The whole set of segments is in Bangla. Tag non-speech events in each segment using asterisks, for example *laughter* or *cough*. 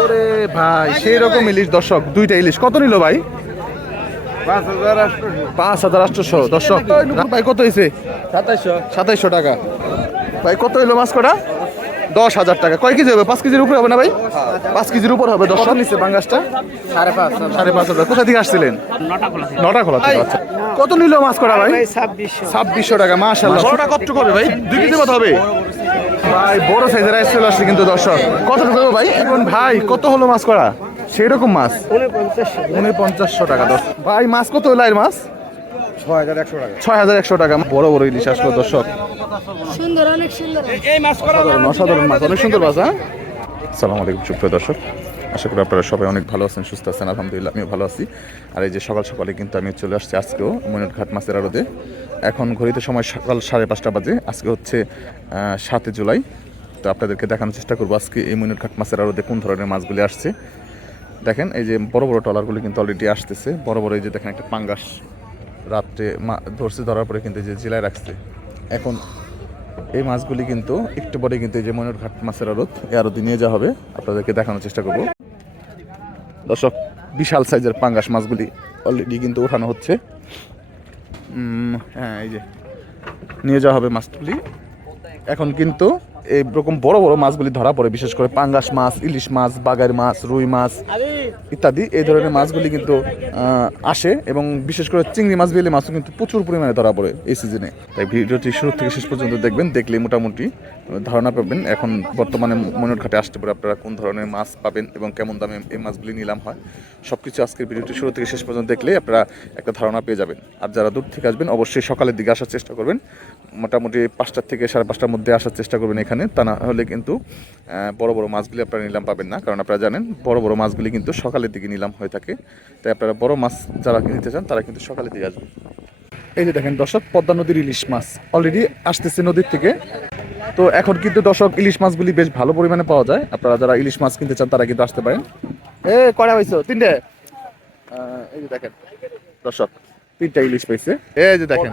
ওরে ভাই সেই রকম ইলিশ দর্শক দুইটা ইলিশ। কত নিল ভাই? পাঁচ হাজার আটশোশো দর্শক ভাই কত হয়েছে? সাতাইশশো সাতাইশশো টাকা। ভাই কত হইল মাছ কটা দশ হাজার টাকা। কয় কেজি হবে? পাঁচ কেজির উপরে হবে না ভাই? পাঁচ কেজির উপর হবে। দশ নিচ্ছে বাঙ্গাসটা সাড়ে পাঁচ সাড়ে পাঁচ হাজার। কোথা থেকে আসছিলেন? নটা খোলা থেকে। আচ্ছা। কত নিল মাছ কটা ভাই ছাব্বিশশো। টাকা মাশাল্লাহ বড়টা কত হবে ভাই? দুই কেজি মতো হবে? ভাই বড় সাইজের আইস চলে আসছে কিন্তু দর্শক। কত টাকা ভাই? এখন ভাই কত হলো মাছ করা? সেই রকম মাছ উনপঞ্চাশশো টাকা। দশ ভাই মাছ কত হলো আর মাছ? ছয় হাজার একশো টাকা। ছয় হাজার একশো টাকা। বড় বড় ইলিশ আসলো দর্শক। অসাধারণ মাছ। অনেক সুন্দর মাছ হ্যাঁ? সালাম আলাইকুম সুপ্রিয় দর্শক। আশা করি আপনারা সবাই অনেক ভালো আছেন, সুস্থ আছেন, আলহামদুলিল্লাহ, আমিও ভালো আছি। আর এই যে সকাল সকালে কিন্তু আমি চলে আসছি আজকেও ময়ূরঘাট মাছের আড়তে। এখন ঘড়িতে সময় সকাল সাড়ে পাঁচটা বাজে, আজকে হচ্ছে সাতে জুলাই। তো আপনাদেরকে দেখানোর চেষ্টা করব আজকে এই ময়ূরঘাট মাছের আড়তে কোন ধরনের মাছগুলি আসছে। দেখেন, এই যে বড় বড় ট্রলারগুলি কিন্তু অলরেডি আসতেছে। বড় বড় এই যে দেখেন একটা পাঙ্গাস রাত্রে মা ধরছে, ধরার পরে কিন্তু যে জেলায় রাখছে। এখন এই মাছগুলি কিন্তু একটু পরে কিন্তু এই যে ময়ূরঘাট মাছের আড়ত, এই আড়তে নিয়ে যাওয়া হবে। আপনাদেরকে দেখানোর চেষ্টা করব। দর্শক, বিশাল সাইজের পাঙ্গাস মাছগুলি অলরেডি কিন্তু ওঠানো হচ্ছে। হ্যাঁ এই যে, নিয়ে যাওয়া হবে মাছগুলি। এখন কিন্তু এইরকম বড় বড় মাছগুলি ধরা পড়ে, বিশেষ করে পাঙ্গাস মাছ, ইলিশ মাছ, বাগার মাছ, রুই মাছ ইত্যাদি। এই ধরনের মাছগুলি কিন্তু আসে এবং বিশেষ করে চিংড়ি মাছ, বেলে মাছও কিন্তু প্রচুর পরিমাণে ধরা পড়ে এই সিজনে তাই ভিডিওটি শুরু থেকে শেষ পর্যন্ত দেখবেন দেখলে মোটামুটি ধারণা পাবেন এখন বর্তমানে মনের ঘাটে আসতে পারে আপনারা কোন ধরনের মাছ পাবেন এবং কেমন দামে এই মাছগুলি নিলাম হয়। সব কিছু আজকের ভিডিওটি শুরু থেকে শেষ পর্যন্ত দেখলে আপনারা একটা ধারণা পেয়ে যাবেন। আর যারা দূর থেকে আসবেন, অবশ্যই সকালের দিকে আসার চেষ্টা করবেন। মোটামুটি পাঁচটার থেকে সাড়ে পাঁচটার মধ্যে আসার চেষ্টা করবেন এখানে। তা না হলে কিন্তু বড় বড় মাছগুলি আপনারা নিলাম পাবেন না। কারণ আপনারা জানেন, বড় বড় মাছগুলি কিন্তু সকালের দিকে নিলাম হয়ে থাকে। তাই আপনারা বড় মাছ যারা নিতে চান, তারা কিন্তু সকালের দিকে আসবেন। এই যে দেখেন দর্শক, পদ্মা নদীর ইলিশ মাছ অলরেডি আসতেছে নদীর থেকে। তো এখন কিন্তু দর্শক, ইলিশ মাছগুলি বেশ ভালো পরিমাণে পাওয়া যায়। আপনারা যারা ইলিশ মাছ কিনতে চান, তারা কিন্তু আসতে পারেন। এ কড়া হয়েছে তিনটে। এই যে দেখেন, দর্শক তিনটা ইলিশ পেয়েছে এই যে দেখেন।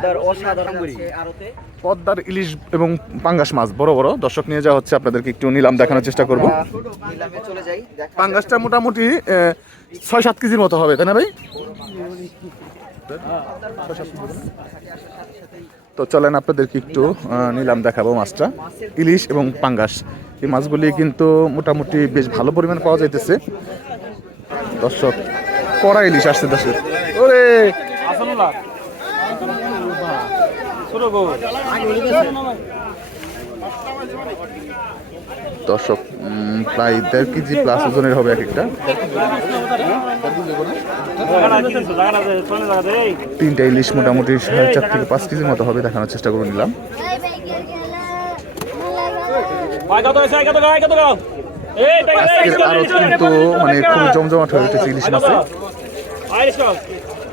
পদ্মার ইলিশ এবং পাঙ্গাস মাছ বড় বড়। দর্শক নিয়ে যাওয়া হচ্ছে আপনাদেরকে একটু নিলাম দেখানোর চেষ্টা করব। পাঙ্গাসটা মোটামুটি ছয় সাত কেজির মতো হবে তাই না ভাই? তো চলেন আপনাদেরকে একটু নিলাম দেখাবো মাছটা। ইলিশ এবং পাঙ্গাস। এই মাছগুলি কিন্তু মোটামুটি বেশ ভালো পরিমাণ পাওয়া যাইতেছে। দর্শক কড়া ইলিশ আসছে দর্শক। ওরে! দর্শক প্রায় দেড় কেজি প্লাস ওজনের হবে এক একটা। তিনটা ইলিশ মোটামুটি সাড়ে চার থেকে পাঁচ কেজির মতো হবে দেখানোর চেষ্টা করে নিলাম। আজকের আরও কিন্তু মানে খুব জমজমাট হয়ে উঠেছে ইলিশ মাছে।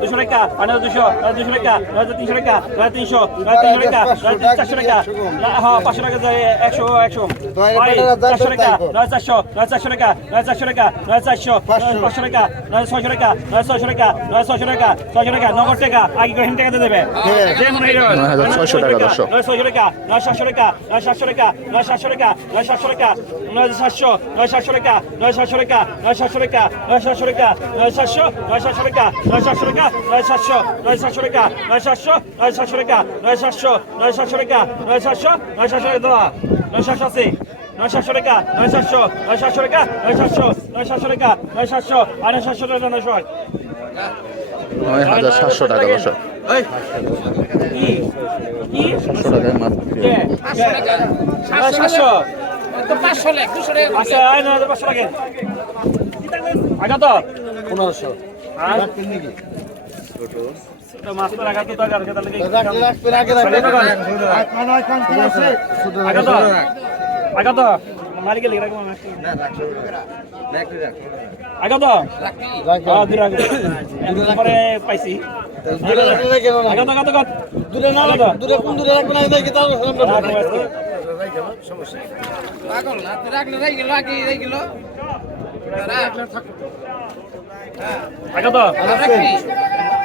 দুশো টাকা পাঁচ হাজার দুশো দুশো টাকা নয় হাজার তিনশো টাকা নয় তিনশো নয় তিনশো টাকা নয় চারশো টাকা হ্যাঁ পাঁচশো টাকা যায় একশো একশো চারশো টাকা নয় চারশো নয় চারশো টাকা নয় চারশো টাকা নয় চারশো পাঁচশো টাকা নয় ছয়শো টাকা নয় ছয়শো টাকা নয় ছয়শো টাকা ছয়শো টাকা নগদ টাকা আগে করে টাকা দিয়ে দেবে যে মনে হয় হাজার ছয়শো টাকা নয় ছয়শো টাকা নয় সাতশো টাকা নয় সাতশো টাকা নয় সাতশো টাকা নয় সাতশো টাকা নয় সাতশো নয় সাতশো টাকা নয় সাতশো টাকা নয় সাতশো টাকা নয় সাতশো টাকা নয় সাতশো নয় সাতশো টাকা নয় সাতশো টাকা নয় সাতশো নয় সাতশো টাকা নয় সাতশো নয় সাতশো টাকা নয় সাতশো নয় সাতশো টাকা নয় সাতশো নয় সাতশো টাকা দাদা নয় সাতশো আছে। নয় সাতশো টাকা নয় সাতশো নয় সাতশো টাকা নয় সাতশো নয় সাতশো টাকা নয় সাতশো আর নয় সাতশো টাকা নয় শয় নয় হাজার সাতশো টাকা কি? সাতশো হবে। নয় সাতশো। আচ্ছা নয় হাজার পাঁচশো টাকা। আগা তো? পনেরোশো। আর? পাইছি কোন দূরে রাখবে না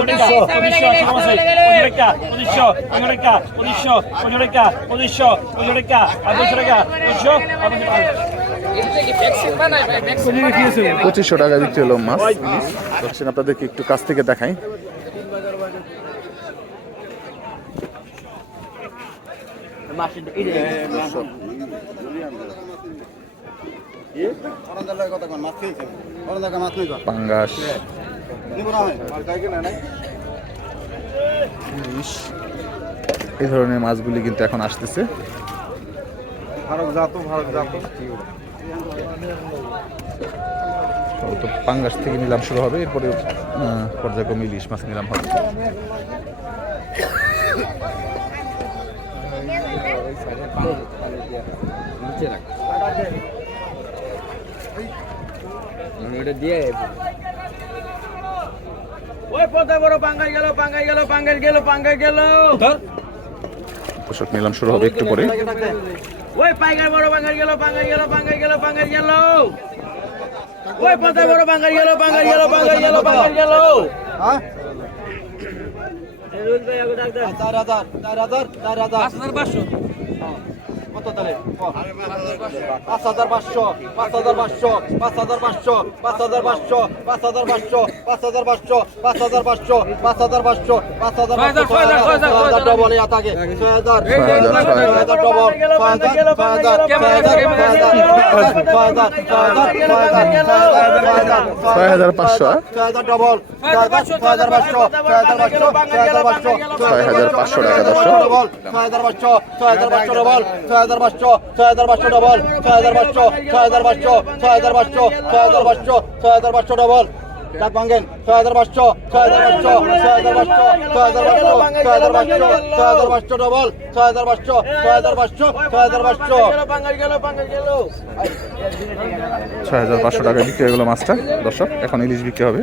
উনিশশো উনিশশো উনিশশো উনিশশো উনিশশো পঁচিশশো টাকা বিক্রি হলো মাছ। দেখছেন আপনাদেরকে একটু কাছ থেকে দেখাই। এই ধরনের মাছগুলি কিন্তু এখন আসতেছে। ভারত জাতো ভারত তো পাঙ্গাস থেকে নিলাম শুরু হবে এরপরে পর্যায়ক্রমে ইলিশ মাছ নিলাম হবে। ওই পথে বড় পাঙ্গাই গেল পাঙ্গাই গেল পাঙ্গাই গেল পাঙ্গাই গেল। পোশাক নিলাম শুরু হবে একটু পরে। ওই পাইকার বড় বাঙ্গার গেল বাঙ্গার গেল বাঙ্গার গেল বাঙ্গার গেল। ওই পাতা বড় বাঙ্গার গেল বাঙ্গার গেল বাঙ্গার গেল বাঙ্গার গেল। চার হাজার চার হাজার চার হাজার পাঁচ হাজার পাঁচশো। কত তাহলে পাঁচ হাজার পাঁচশো পাঁচ হাজার পাঁচশো পাঁচ হাজার পাঁচশো পাঁচ হাজার পাঁচশো পাঁচ হাজার পাঁচশো পাঁচ হাজার পাঁচশো পাঁচ হাজার পাঁচশো পাঁচ হাজার পাঁচশো পাঁচ হাজার পাঁচশো ছয় হাজার ডবল ইয়া থাকে ছয় হাজার ছয় হাজার ডবল ছয় হাজার ছয় হাজার ছয় হাজার ছয় হাজার ছয় হাজার পাঁচশো ছয় হাজার ডবল ছয় হাজার ছয় হাজার পাঁচশো ছয় হাজার পাঁচশো ছয় হাজার পাঁচশো ছয় হাজার পাঁচশো টাকা দর্শক ডবল ছয় হাজার পাঁচশো ছয় হাজার পাঁচশো ডবল ছয় হাজার পাঁচশো ছয় হাজার পাঁচশো ডবল ছয় হাজার পাঁচশো ছয় হাজার পাঁচশো ছয় হাজার পাঁচশো ছয় হাজার পাঁচশো ছয় হাজার পাঁচশো ডবল ডাক ভাঙ্গেন ছয় হাজার পাঁচশো ছয় হাজার পাঁচশো ছয় হাজার পাঁচশো ছয় হাজার পাঁচশো ছয় হাজার পাঁচশো ছয় হাজার পাঁচশো ডবল ছয় হাজার পাঁচশো ছয় হাজার পাঁচশো ছয় হাজার পাঁচশো ছয় হাজার পাঁচশো টাকা বিক্রি হয়ে গেলো মাছটা দর্শক এখন ইলিশ বিক্রি হবে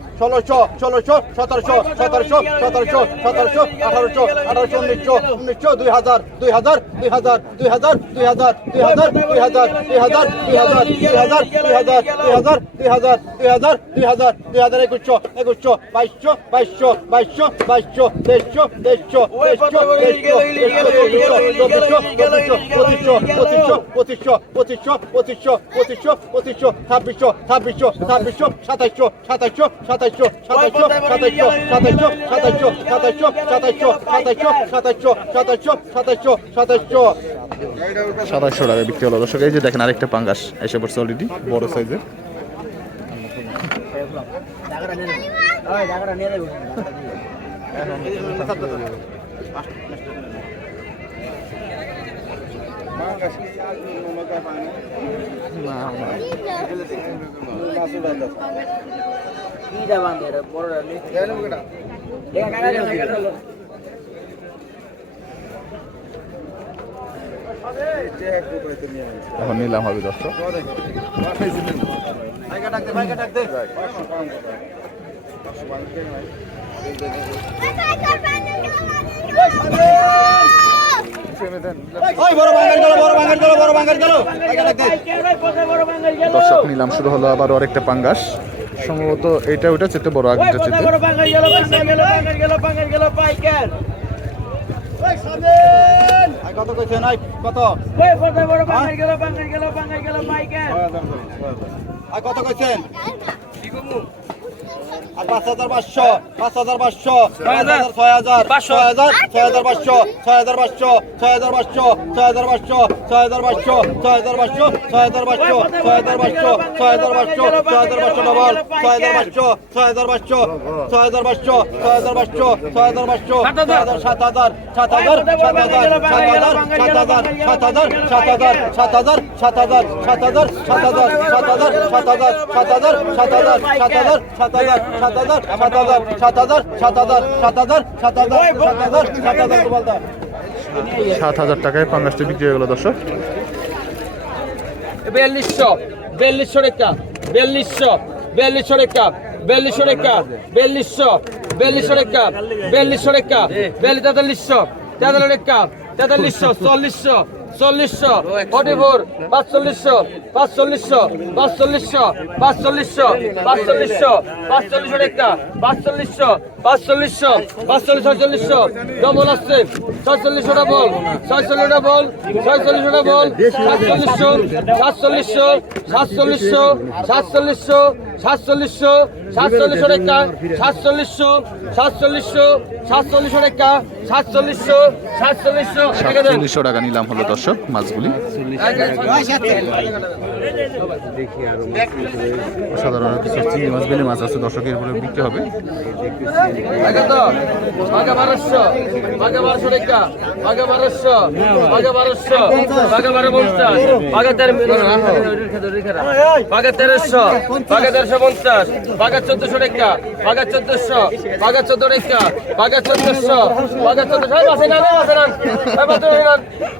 ষোলোশো ষোলোশো সতেরোশো সতেরোশো সতেরোশো সতেরোশো আঠারোশো আঠারোশো উনিশশো উনিশশো দুই হাজার দুই হাজার দুই হাজার দুই হাজার দুই হাজার দুই হাজার দুই হাজার দুই হাজার দুই হাজার দুই হাজার দুই হাজার দুই হাজার দুই হাজার দুই হাজার দুই হাজার দুই হাজার একুশশো একুশশো বাইশশো বাইশশো বাইশশো বাইশশো তেইশশো তেইশশো তেইশশো তেইশশো চব্বিশশো চব্বিশশো পঁচিশশো পঁচিশশো পঁচিশশো পঁচিশশো পঁচিশশো পঁচিশশো পঁচিশশো ছাব্বিশশো ছাব্বিশশো ছাব্বিশশো সাতাইশশো সাতাইশশো সাতাইশশো সাতাইশশো সাতাইশশো সাতাইশশো সাতাইশশো সাতাইশশো সাতাইশশো সাতাইশশো সাতাইশশো সাতাইশশো সাতাইশশো সাতাশশো টাকা বিক্রি হলো দর্শক এই যে দেখেন আরেকটা পাঙ্গাস এসে পড়ছে অলরেডি বড় সাইজের কিটা বান্ধে বড়রা এখন নিলাম হবে দর্শক। দর্শক নিলাম শুরু হলো আবার আরেকটা পাঙ্গাস। সম্ভবত এটা ওটা চেতে বড় আগে চেতে। কত কইছে নাই? কত? ওই কত বড় বাঙ্গাই গেল বাঙ্গাই গেল বাঙ্গাই গেল বাইকের কত কইছেন? আর পাঁচ হাজার পাঁচশো পাঁচ হাজার পাঁচশো ছয় হাজার ছয় হাজার ছয় হাজার ছয় হাজার পাঁচশো ছয় হাজার পাঁচশো ছয় হাজার পাঁচশো ছয় হাজার পাঁচশো ছয় হাজার পাঁচশো ছয় হাজার পাঁচশো ছয় হাজার পাঁচশো ছয় হাজার পাঁচশো ছয় হাজার পাঁচশো ছয় হাজার পাঁচশো ডবল ছয় হাজার পাঁচশো ছয় হাজার পাঁচশো ছয় হাজার পাঁচশো ছয় হাজার পাঁচশো ছয় হাজার পাঁচশো ছয় হাজার সাত হাজার সাত হাজার সাত হাজার সাত হাজার সাত হাজার সাত হাজার সাত হাজার সাত হাজার সাত হাজার সাত হাজার সাত হাজার সাত হাজার সাত হাজার সাত হাজার সাত হাজার সাত হাজার সাত হাজার সাত হাজার সাত হাজার সাত হাজার সাত হাজার সাত হাজার সাত হাজার সাত হাজার বলতা সাত হাজার টাকায় পাঙ্গাসটি বিক্রি হয়ে গেল দর্শক বিয়াল্লিশশো বিয়াল্লিশশো টাকা বিয়াল্লিশশো বিয়াল্লিশশো টাকা বিয়াল্লিশশো টাকা বিয়াল্লিশশো বিয়াল্লিশশো টাকা বিয়াল্লিশশো টাকা বিয়াল্লিশ তেতাল্লিশশো তেতাল্লিশ টাকা তেতাল্লিশশো চল্লিশশো চল্লিশশো ফর্টি ফোর পাঁচচল্লিশশো পাঁচচল্লিশশো পাঁচচল্লিশশো পাঁচচল্লিশশো পাঁচচল্লিশশো পাঁচচল্লিশশো টাকা পাঁচচল্লিশশো পাঁচচল্লিশশো, পাঁচচল্লিশ, ছয়চল্লিশশো ডবল আসছে। ছয়চল্লিশশো ডবল ছয়চল্লিশ ডবল ছয়চল্লিশশো ডবল সাতচল্লিশশো সাতচল্লিশশো সাতচল্লিশশো সাতচল্লিশশো সাতচল্লিশশো সাতচল্লিশশো টাকা সাতচল্লিশশো সাতচল্লিশশো সাতচল্লিশশো টাকা সাতচল্লিশশো সাতচল্লিশশো। সাতচল্লিশশো টাকা নিলাম হলো দর্শক মাছগুলি। সাধারণ কিছু চিংড়ি মাছ, বেলে মাছ আছে দর্শকের উপরে বিক্রি হবে। টাকা তো পাকা বারোশো পাকা বারোশো টাকা পাকা বারোশো পাকা বারোশো পাকা বারো পঞ্চাশ পাকা তেরো পাকা তেরোশো পাকা তেরোশো পঞ্চাশ পাকা চোদ্দশো টাকা পাকা চোদ্দশো পাকা চোদ্দ টাকা পাকা চোদ্দশো পাকা চোদ্দশো।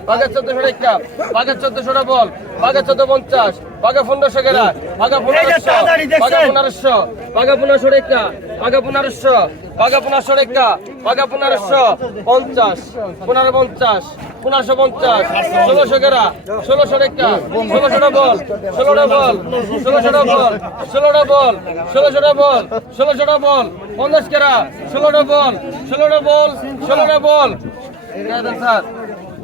পাকা চোদ্দশো টাকা পাকা চোদ্দশোটা বল বাঘা চোদ্দ পঞ্চাশ বাঘা পনেরোশো গেলা বাঘা পনেরোশো বাঘা পনেরোশো বাঘা পনেরোশো রেখা বাঘা পনেরোশো বাঘা পনেরোশো রেখা বাঘা পনেরোশো পঞ্চাশ পনেরো পঞ্চাশ পনেরোশো পঞ্চাশ ষোলোশো গেরা ষোলোশো রেখা ষোলোশো ডবল ষোলো ডবল ষোলোশো ডবল ষোলো ডবল ষোলোশো ডবল ষোলোশো ডবল পঞ্চাশ গেরা ষোলো ডবল ষোলো ডবল ষোলো ডবল স্যার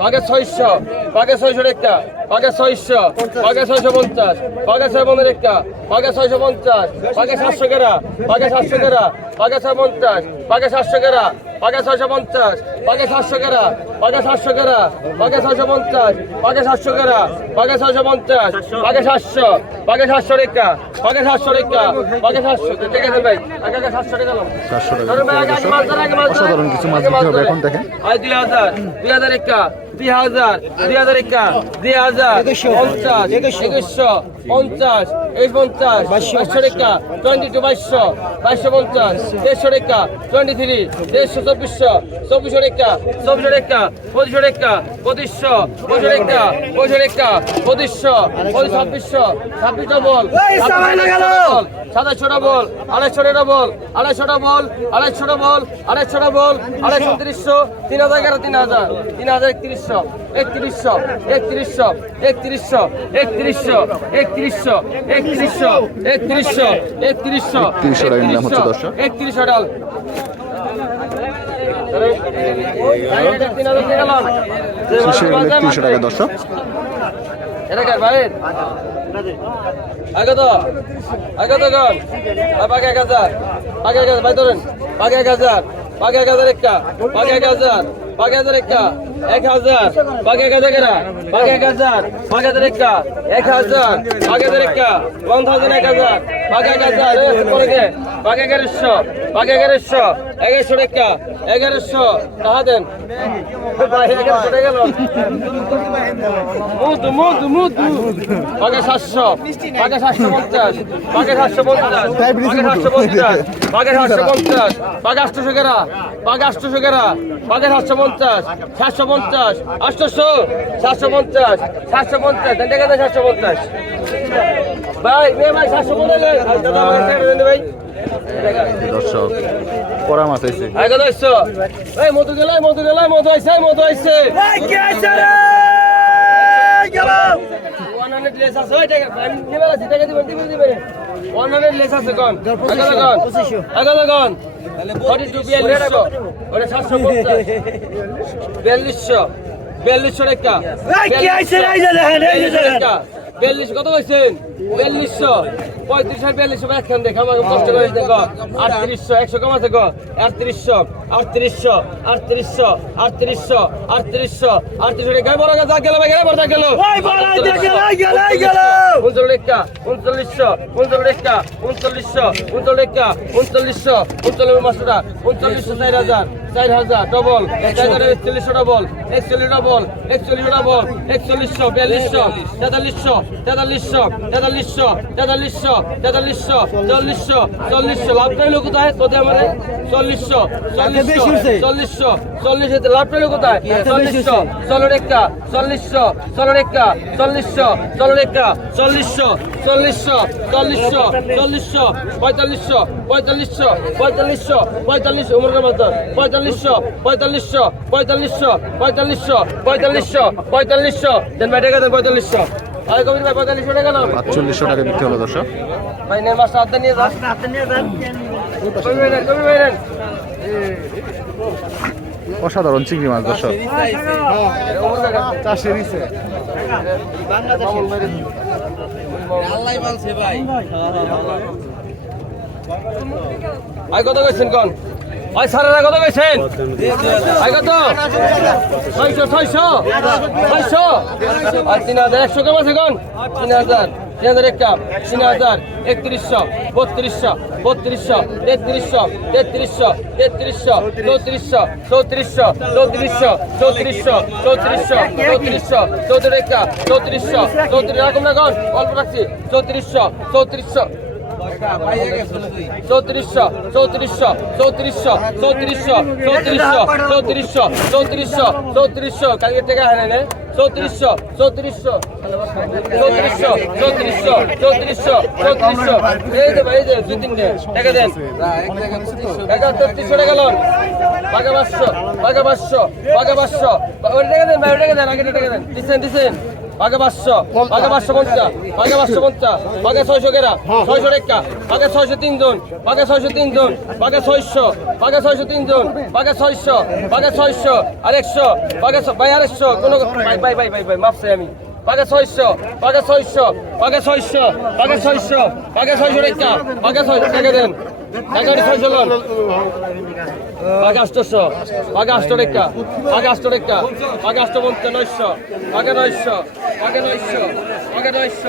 বাঘে ছয়শো বাঘে ছয়শো একটা বাঘে ছয়শো বাঘে ছয়শো পঞ্চাশ, বাঘে ছয় পনেরো একটা বাঘে ছয়শো পঞ্চাশ, বাঘে সাতশো কেরা, বাঘে সাতশো কেরা, বাঘে ছয় পঞ্চাশ, বাঘে সাতশো কেরা। পাকে ছয়শো পঞ্চাশ পাকে সাতশো কেরা পাকে সাতশো কেরা পাকে ছয়শো পঞ্চাশ পাকে সাতশো কেরা পাকে ছয়শো পঞ্চাশ পাকে সাতশো পাকে সাতশো রেখা পাকে সাতশো রেখা পাকে সাতশো। ঠিক আছে ভাই আগে আগে সাতশো টাকা সাতশো টাকা। কিছু মাছ এখন দেখেন। দুই হাজার দুই হাজার রেখা। দুই হাজার দুই হাজার একা দুই হাজার পঞ্চাশ একুশশো পঞ্চাশ এই পঞ্চাশ বাইশশো টাকা টোয়েন্টি টু বাইশশো বাইশশো পঞ্চাশ দেড়শো টাকা টোয়েন্টি থ্রি দেড়শো চব্বিশশো চব্বিশশো টাকা চব্বিশশো টাকা পঁচিশশো টাকা পঁচিশশো পঁচিশশো টাকা পঁচিশশো টাকা পঁচিশশো পঁচিশ ছাব্বিশশো ছাব্বিশশো বল সাতাশশোটা বল আড়াইশোটা বল আড়াইশোটা বল আড়াইশোটা বল আড়াইশোটা বল আড়াইশো তিরিশশো তিন হাজার এগারো তিন হাজার তিন হাজার একত্রিশশো একত্রিশশো একত্রিশশো একত্রিশশো একত্রিশশো একত্রিশশো একত্রিশশো একত্রিশশো একত্রিশশো 31 টাকা নিলাম হচ্ছে দর্শক। একত্রিশশো ডাল। তিন হাজার টাকা একত্রিশশো দর্শক। এটা কার ভাইয়ের আগে তো আগে তো গন আর বাকি এক হাজার বাকি এক হাজার ভাই ধরেন। বাকি এক হাজার বাকি এক হাজার একটা এক হাজার। পাঁচ হাজার একা এক হাজার পাঁচ এক হাজার পাঁচ এক হাজার পাঁচ হাজার একা এক হাজার পাঁচ হাজার একা বন্ধ হাজার এক হাজার পাঁচ এক হাজার বাঘ এগারোশো বাঘ এগারোশো এগারোশো টাকা এগারোশো টাকা দেন বাঘে সাতশো বাঘে সাতশো পঞ্চাশ বাঘে সাতশো পঞ্চাশ বাঘে সাতশো পঞ্চাশ বাঘে সাতশো পঞ্চাশ বাঘে আটশোশো গেরা বাঘে আটশোশো গেরা বাঘে সাতশো পঞ্চাশ সাতশো পঞ্চাশ আটশোশো সাতশো পঞ্চাশ সাতশো পঞ্চাশ দেন টাকা সাতশো পঞ্চাশ। ভাই ভাই সাতশো পঞ্চাশ ভাই। দর্শক পড়া মাছ হয়েছে মধু গেলাই মধু গেলাই মধু আইসে মধু আইসে *laughs* বিয়াল্লিশশো। বিয়াল্লিশশো। টাকা বিয়াল্লিশ কত কইছেন বিয়াল্লিশশো পঁয়ত্রিশ আর বিয়াল্লিশশো একখান দেখ আমাকে কষ্ট করে দেখো আটত্রিশশো একশো কম আছে গো আটত্রিশশো আটত্রিশশো আটত্রিশশো আটত্রিশশো আটত্রিশশো আটত্রিশশো টাকা বড় গাছ গেল ভাই গেল বড় গেল উনচল্লিশ টাকা উনচল্লিশশো উনচল্লিশ উনচল্লিশশো উনচল্লিশ টাকা উনচল্লিশশো উনচল্লিশ মাসটা উনচল্লিশশো চার হাজার চার হাজার ডবল চার হাজার একচল্লিশশো ডবল একচল্লিশ ডবল একচল্লিশ ডবল একচল্লিশশো বিয়াল্লিশশো তেতাল্লিশশো তেতাল্লিশশো তেতাল্লিশশো তেতাল্লিশশো তেতাল্লিশশো চল্লিশশো চল্লিশশো লাভ পেল কোথায় তোদের আমার চল্লিশশো চল্লিশশো চল্লিশশো চল্লিশ লাভ পেল কোথায় চল্লিশশো ষোলো রেখা চল্লিশশো ষোলো রেখা চল্লিশশো ষোলো রেখা চল্লিশশো চল্লিশশো চল্লিশশো চল্লিশশো পঁয়তাল্লিশশো পঁয়তাল্লিশশো পঁয়তাল্লিশশো পঁয়তাল্লিশ উমরের মতন পঁয়তাল্লিশশো পঁয়তাল্লিশশো পঁয়তাল্লিশশো পঁয়তাল্লিশশো পঁয়তাল্লিশশো পঁয়তাল্লিশশো। দেন ভাই টাকা দেন পঁয়তাল্লিশশো। আরে কবির ভাই পঁয়তাল্লিশশো টাকা নাম পাঁচচল্লিশশো টাকা বিক্রি হলো দর্শক। ভাই নেন মাছটা হাতে নিয়ে যান। কবি ভাই নেন কবি ভাই নেন। অসাধারণ চিংড়ি মাছ দর্শক। আই কত কইছেন কোন? আই সারারা কত কইছেন? আই কত? ছয়শো ছয়শো ছয়শো। আর তিন হাজার একশো কম আছে কোন? তিন হাজার। তিন হাজার এক কাপ। তিন হাজার একত্রিশশো, বত্রিশশো বত্রিশশো, তেত্রিশশো তেত্রিশশো তেত্রিশশো, চৌত্রিশশো চৌত্রিশশো চৌত্রিশশো চৌত্রিশশো চৌত্রিশশো চৌত্রিশশো, চৌত্রিশ একা চৌত্রিশশো, চৌত্রিশ। এরকম না কোন? অল্প রাখছি। চৌত্রিশশো চৌত্রিশশো। চৌত্রিশশো চৌত্রিশশো চৌত্রিশশো চৌত্রিশশো চৌত্রিশশো চৌত্রিশশো চৌত্রিশশো চৌত্রিশশো কালকে টাকা হয় না চৌত্রিশশো চৌত্রিশশো চৌত্রিশশো চৌত্রিশশো চৌত্রিশশো চৌত্রিশশো এই যে ভাই যে দুই তিনটে টাকা দেন টাকা চৌত্রিশশো টাকা লোন বাঘা পাঁচশো বাঘা পাঁচশো বাঘা পাঁচশো ওই টাকা দেন ভাই ওই টাকা দেন আগে টাকা দেন দিচ্ছেন দিচ্ছেন পাগে পাঁচশো পাগে পাঁচশো পঞ্চাশ পাগে পাঁচশো পঞ্চাশ পাগে ছয়শো কেরা, ছয়শো টেক্কা পাগে ছয়শো তিনজন পাগে ছয়শো তিনজন পাগে ছয়শো পাগে ছয়শো তিনজন পাগে ছয়শো পাগে ছয়শো, আর একশো পাগে ভাই, আর একশো, কোনো ভাই ভাই ভাই ভাই মাপছে আমি। পাকে ছয়শো পাকে ছয়শো পাকে ছয়শো পাকে ছয়শো পাকে ছয়শো রেখা পাকে ছয় টাকা দেন। টাকাটি ছয়শো লোন। পাকে আষ্টশো পাকে আষ্ট রেখা পাকে আষ্ট রেখা পাকে আষ্ট বলতে নয়শ নয়শ নয়শ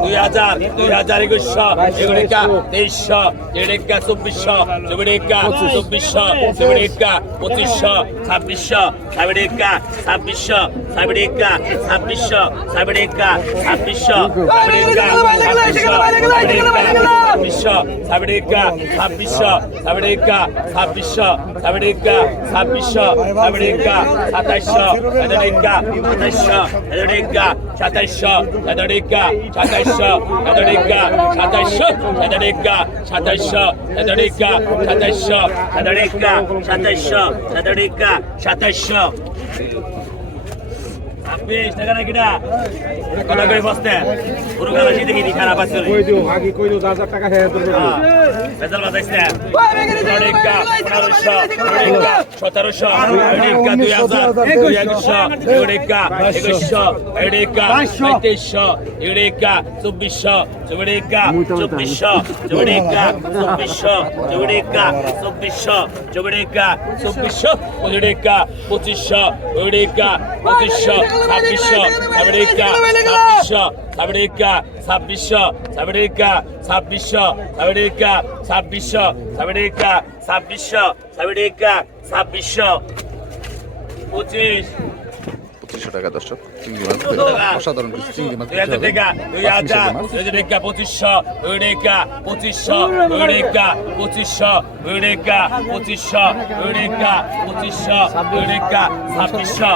দুই হাজার দুই হাজার একুশশো এগুলিকা তেইশশো এগুলিকা চব্বিশশো চব্বিশা চব্বিশশো চব্বিশা পঁচিশশো ছাব্বিশশো ছাব্বিশা ছাব্বিশশো ছাব্বিশা ছাব্বিশশো ছাব্বিশা ছাব্বিশশো ছাব্বিশশো ছাব্বিশশো ছাব্বিশশো ছাব্বিশা ছাব্বিশশো ছাব্বিশা ছাব্বিশশো ছাব্বিশা ছাব্বিশশো ছাব্বিশা সাতাশশো সাতারিকা সাতাশশো সাতারিকা সাতাশশো সাতারিকা সাতাশশো সাতারিকা সাতাশশো সাতারিকা সাতাশশো সাতারিকা সাতাশশো সাতারিকা সাতাশশো বিশ টাকা নাকি না কত করে বসতে পুরো গালা সে দেখি খারাপ আছে কই দিও আগে কই দিও 10000 টাকা হ্যাঁ তোর বেজাল বাজাইছে অনেক কা 1500 অনেক কা 1700 অনেক কা 2000 অনেক কা 2100 অনেক কা 2500 অনেক কা পঁচিশ পঁচিশশো টাকা দর্শক চিংড়ি মাছ *laughs* অসাধারণ কিছু চিংড়ি মাছ পঁচিশশো রেখা পঁচিশশো রেখা পঁচিশশো রেখা পঁচিশশো রেখা পঁচিশশো রেখা ছাব্বিশশো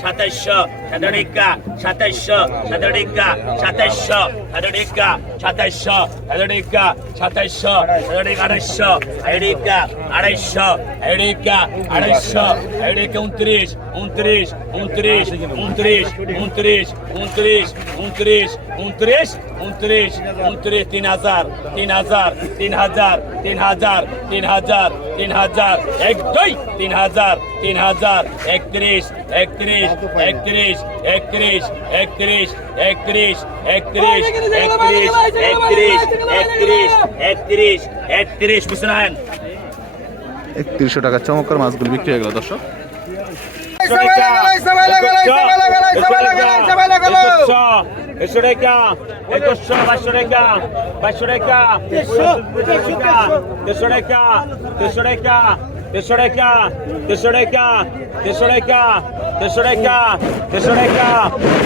সাতাইশশো সাতারিকা সাতাইশশো সাতারিকা সাতাইশশো সাতারিকা সাতাইশশো সাতারিকা সাতাইশশো সাতারিকা আড়াইশশো এরিকা আড়াইশশো এরিকা আড়াইশশো উনত্রিশ উনত্রিশ উনত্রিশ উনত্রিশ উনত্রিশ উনত্রিশ উনত্রিশ উনত্রিশ উনত্রিশ উনত্রিশ তিন হাজার তিন হাজার তিন হাজার তিন হাজার তিন হাজার তিন হাজার এক দুই তিন হাজার তিন হাজার একত্রিশ একত্রিশ একত্রিশ একত্রিশ একত্রিশ একত্রিশ একত্রিশ একত্রিশ একত্রিশ একত্রিশ একত্রিশ একত্রিশ বুঝলেন একত্রিশশো টাকা চমৎকার মাছগুলো বিক্রি হয়ে গেল দর্শক একুশশো টাকা একুশশো বাইশশো টাকা বাইশশো টাকা দেড়শো টাকা দেড়শো টাকা দেড়শো টাকা দেড়শো টাকা দেড়শো টাকা দেড়শো টাকা দেড়শো টাকা দেড়শো টাকা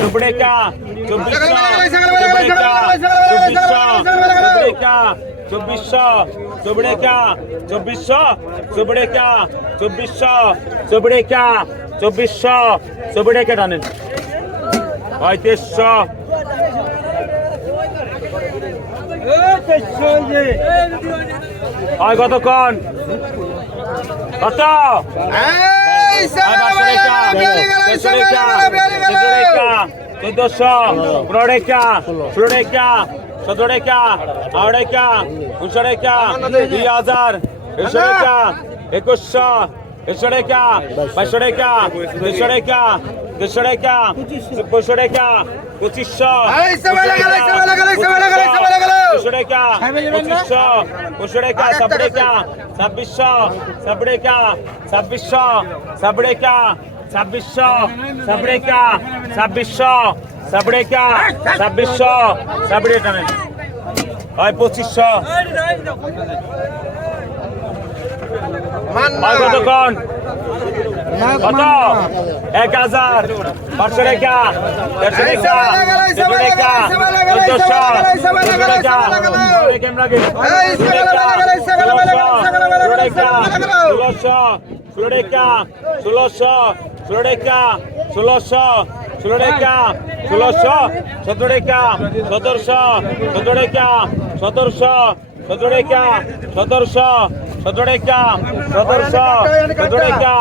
চব্বিশ টাকা চব্বিশশো চব্বিশশো চব্বিশ টাকা চব্বিশশো চব্বিশশো চব্বিশশো চব্বিশশো টানেন। পঁয়ত্রিশশো। হয় কতক্ষণ? কত? চোদ্দশো পনেরো রেখা ষোলো রেখা সতেরো টাকা আড়াই টাকা দুই হাজার একশো টাকা একুশশো একশো টাকা বাইশশো টাকা দুশো টাকা দুশো টাকা চব্বিশশো টাকা পঁচিশশো দুশো টাকা পঁচিশশো পঁচিশশো টাকা সব টাকা সাবড়ে কা ছাব্বিশ সাবড়ে টানেন হয় পঁচিশশো। কতক্ষণ? কত? ষোলোশো ষোলোশো ষোলো রেখা ষোলোশো সতেরো রেখা সতেরোশো সতেরো রেখা সতেরোশো সতেরো রেখা সতেরোশো সতেরো রেখা সতেরোশো সতেরো রেখা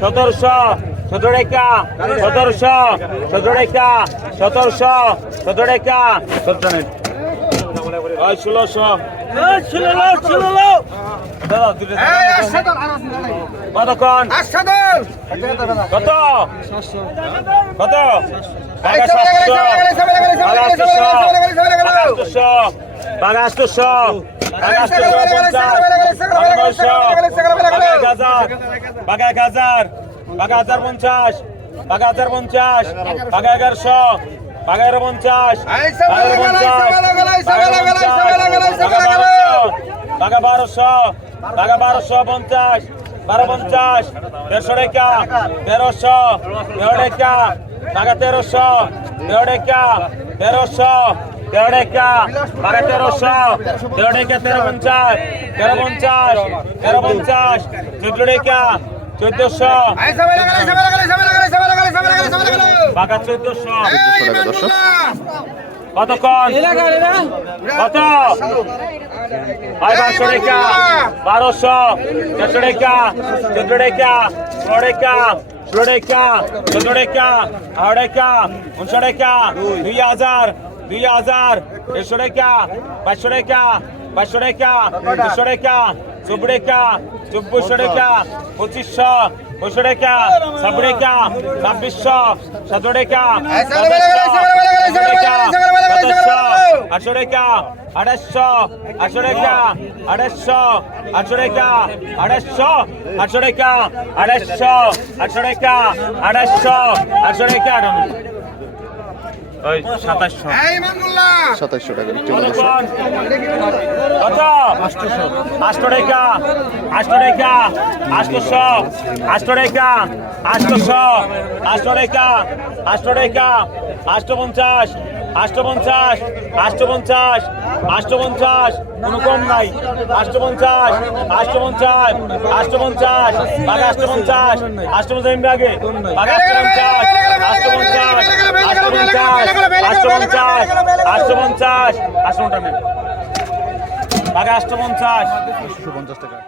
সতেরোশো সতেরো রেখা সতেরোশো সতেরো রেখা সতেরোশো সতেরো রেখা সতেরো ষোলোশো। দাদা কত কন কত কত পঞ্চাশ পাকা হাজার পঞ্চাশ পাকা এগারোশো পাকা এগারো পঞ্চাশ পঞ্চাশ বাঘা বারোশো বাঘা বারোশো পঞ্চাশ বারো পঞ্চাশ দেড়শো রেখা তেরোশো তেরো রেখা বাঘা তেরোশো তেরো রেখা তেরোশো তেরো রেখা বাঘা তেরোশো তেরো রেখা তেরো পঞ্চাশ তেরো পঞ্চাশ তেরো পঞ্চাশ চোদ্দ রেখা চোদ্দশো। বাঘা চোদ্দশো। চোদ্দশো দর্শক। কতক্ষণ কত পাঁচশো টাকা বারোশো চারশো টাকা চোদ্দ টাকা ষোলো টাকা ষোলো টাকা চোদ্দ টাকা আড়ো টাকা উনশো টাকা দুই হাজার দুই হাজার দেড়শো টাকা পাঁচশো টাকা পাঁচশো টাকা দুশো টাকা চব্বিশ টাকা চব্বিশশো টাকা পঁচিশশো পঁয়ষট্টি টাকা ছাব্বিশ টাকা ছাব্বিশশো সতেরো টাকা আটশো টাকা আড়াইশো আটশো টাকা আড়াইশো আটশো টাকা আড়াইশো আটশো টাকা আড়াইশো আটশো টাকা সাতাশশো। টাকা বিক্রি আষ্ট টাকা আষ্ট টাকা আষ্টশো আষ্ট টাকা। আষ্টশো আষ্ট টাকা। আষ্ট টাকা। আষ্ট পঞ্চাশ। আষ্ট পঞ্চাশ আষ্ট পঞ্চাশ আষ্ট পঞ্চাশ কোনো কম নাই। আষ্ট পঞ্চাশ আষ্ট পঞ্চাশ আষ্ট পঞ্চাশ বাঘে আষ্ট পঞ্চাশ আষ্ট পঞ্চাশ এমনি বাঘে আষ্ট পঞ্চাশ আষ্ট পঞ্চাশ আষ্ট পঞ্চাশ আষ্ট পঞ্চাশ আষ্ট পঞ্চাশ আষ্ট পঞ্চাশ বাঘে পঞ্চাশ পঞ্চাশ টাকা।